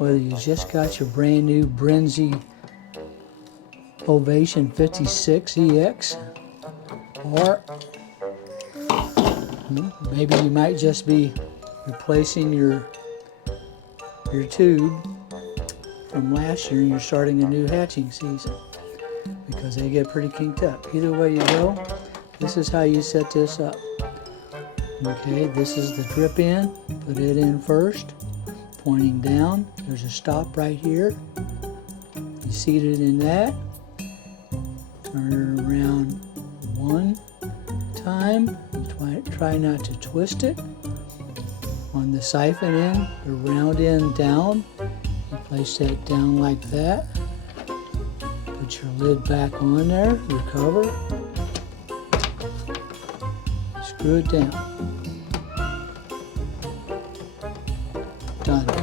whether you just got your brand new Brinsea Ovation 56 EX, or maybe you might just be replacing your tube from last year and you're starting a new hatching season, because they get pretty kinked up. Either way you go, this is how you set this up. Okay, this is the drip in. Put it in first, pointing down. There's a stop right here. You seat it in that. Turn it around one time. Try not to twist it. On the siphon end, the round end down. You place that down like that. Put your lid back on there, your cover. Screw it down. Done.